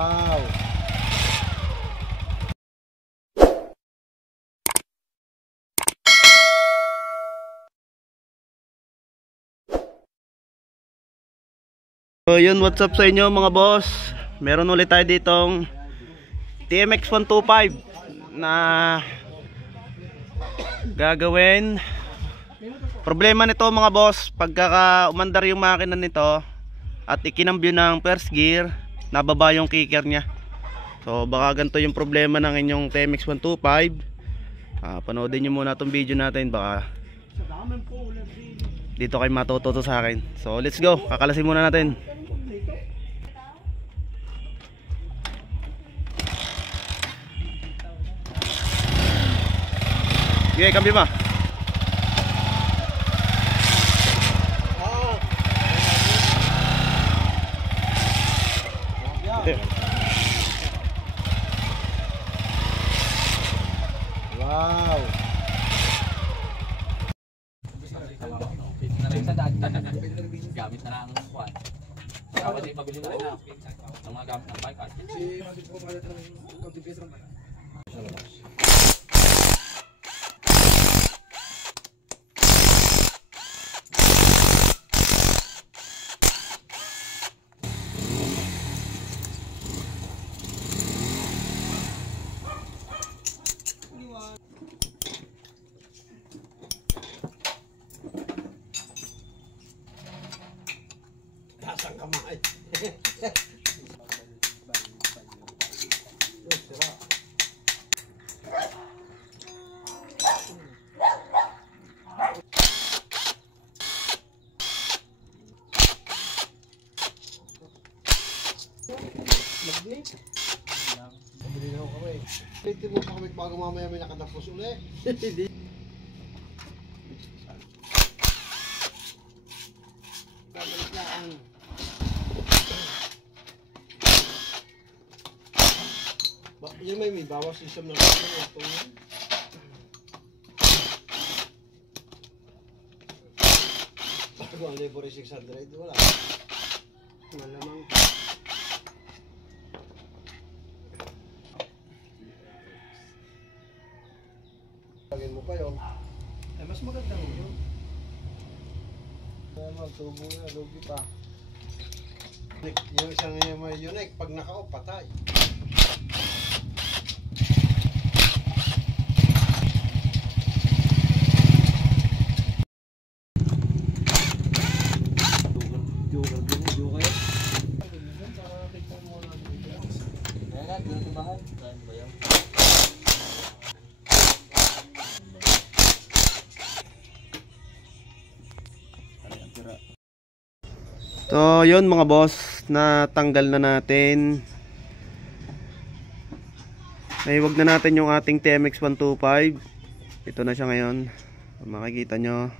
Wow. So yun, what's up sa inyo mga boss. Meron ulit tayo ditong TMX 125 na gagawin. Problema nito mga boss, pagka umandar yung makina nito at ikinambyo ng first gear, nababa yung kicker nya. So baka ganito yung problema ng inyong TMX 125. Panoodin nyo muna itong video natin, baka dito kayo matututo sa akin. So let's go, kakalasin muna natin. Okay, cambio ba? Wow. Gamit na lang ang kuwan. Kapag di pabili na rin na ang mga gamit ng bike. Si Magit po palit ng konting piso ng bike. Dasang kamay. Magnet. Pabili na ako kami. Pwede mo pa kami bago mamaya may nakatapos ulit. Hindi. Kabalik lang. Yan may bawas system ng ito yun. Bago ang Libre 600, wala. Malamang. Lagyan mo pa yun. Ay, mas maganda mo yun. Kaya magtubo na, lugi pa. Yung isang unique, pag naka-off, patay. So yun mga boss, natanggal na natin. Naiwag na natin yung ating TMX 125. Ito na siya ngayon. Makikita nyo,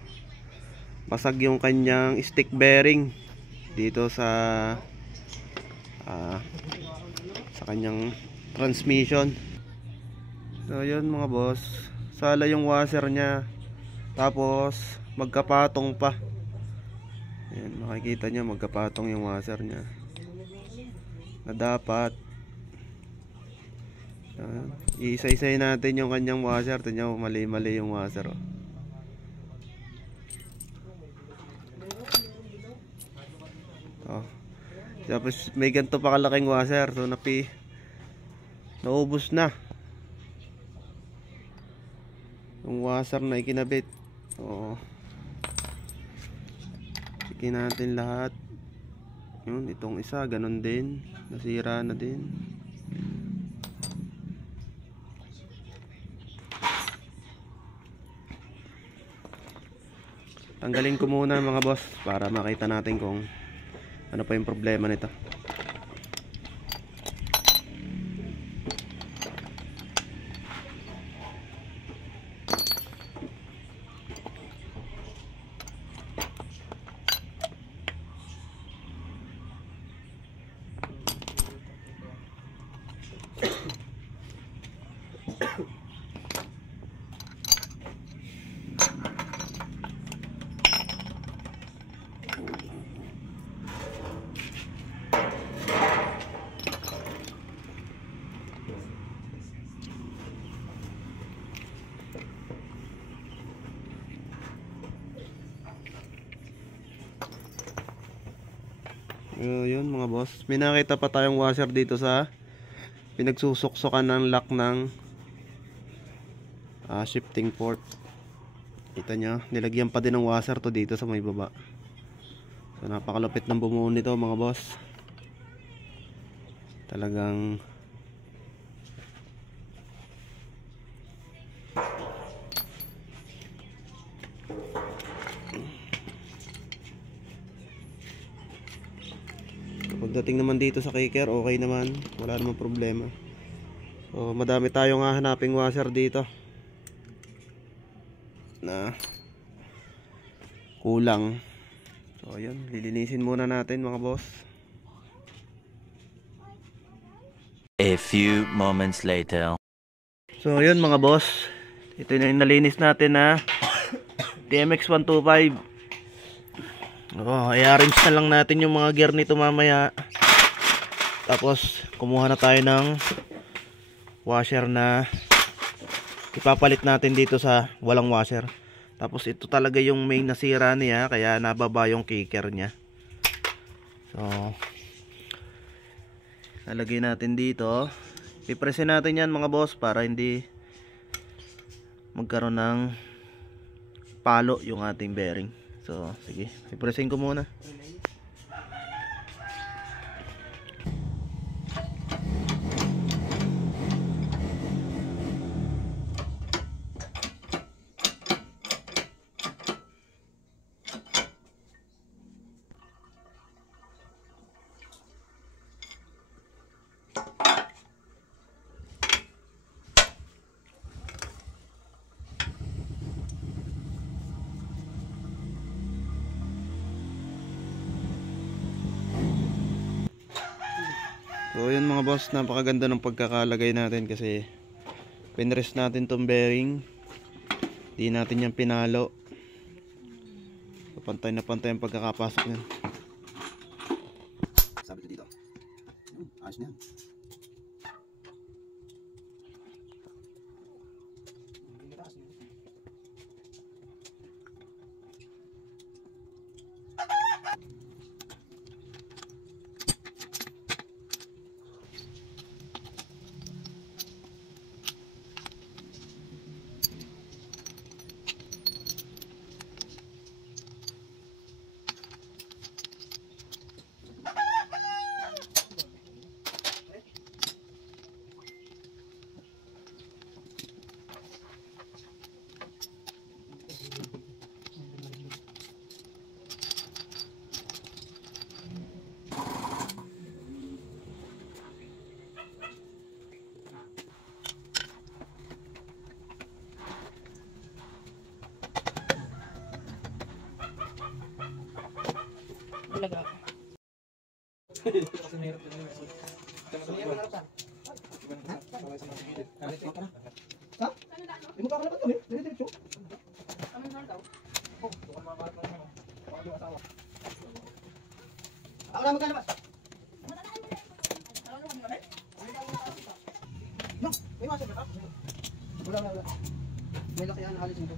basag yung kanyang stick bearing dito sa kanyang transmission. So yun mga boss, sala yung washer nya, tapos magkapatong pa. Ayan, makikita nyo magkapatong yung washer nya na dapat isa-isay natin yung kanyang washer. Tignan mo, mali-mali yung washer, oh. Oh. Tapos may ganito pa kalaking washer, so naubos na yung washer na ikinabit. Oo. Check natin lahat. Yun, itong isa ganun din, nasira na din. Tanggalin ko muna mga boss para makita natin kung ano pa yung problema nito. Yun mga boss. May nakita pa tayong washer dito sa pinagsusuksokan ng lock ng shifting port. Kita nyo, nilagyan pa din ng washer to dito sa may baba. So napakalupit ng bumuo nito mga boss. Talagang pagdating naman dito sa kicker, okay naman, wala namang problema. So madami tayong hahanaping washer dito na kulang. So ayun, lilinisin muna natin mga boss. A few moments later. So ayun mga boss, ito na yung nalinis natin na TMX 125. I-arrange na lang natin yung mga gear nito mamaya. Tapos kumuha na tayo ng washer na ipapalit natin dito sa walang washer. Tapos ito talaga yung main nasira niya, kaya nababa yung kicker niya. So lalagay natin dito. Ipresin natin yan mga boss para hindi magkaroon ng palo yung ating bearing. So sige, ipresin ko muna. So yun mga boss, napakaganda ng pagkakalagay natin kasi pinrest natin tong bearing, di natin yan pinalo. So, pantay na pantay ang pagkakapasok niyan. Sabi ko dito, ayos na yan. Talaga. Ako na maglalabas. No, may masok ba? Wala. May lakihan halos nito.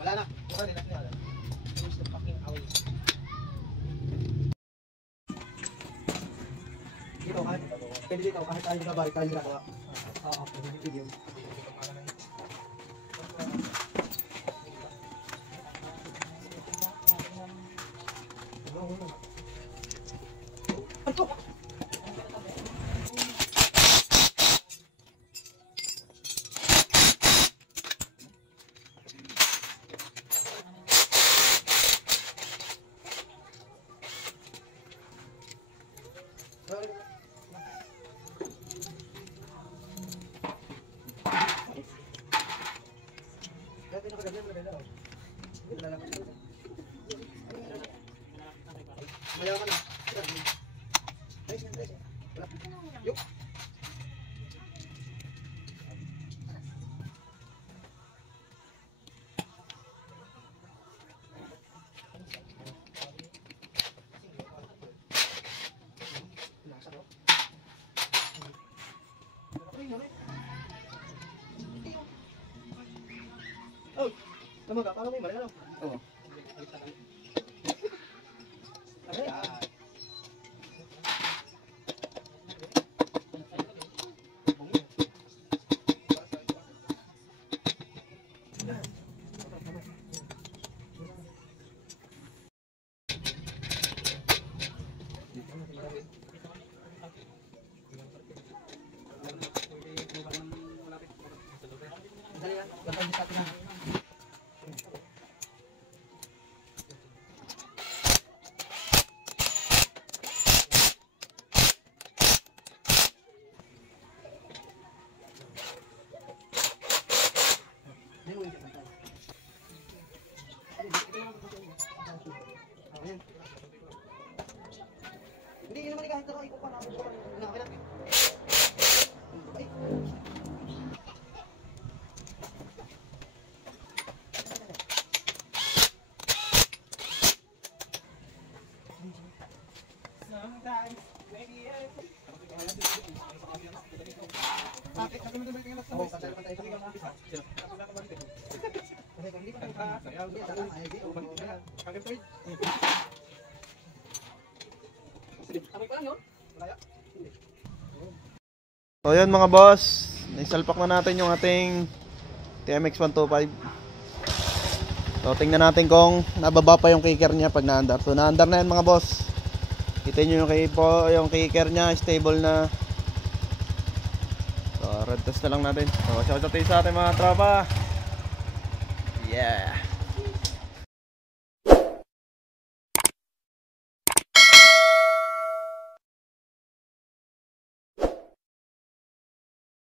Wala na. Dito kahit pwede dito kahit tayo nagabalik tayo nagagawa. Oo, video. Mayaman na. Yuk. Oh, Tamaga, parang may mali, ano? Oo. Hindi, yun naman kahit na ikaw pa namin sa kanila. Ay. So yun mga boss, naisalpak na natin yung ating TMX 125. So tingnan natin kung nababa pa yung kicker niya pag naandar. So naandar na yan mga boss. Kita nyo yung kicker niya, stable na. So red test na lang natin. So shout out sa ating mga tropa. Yeah.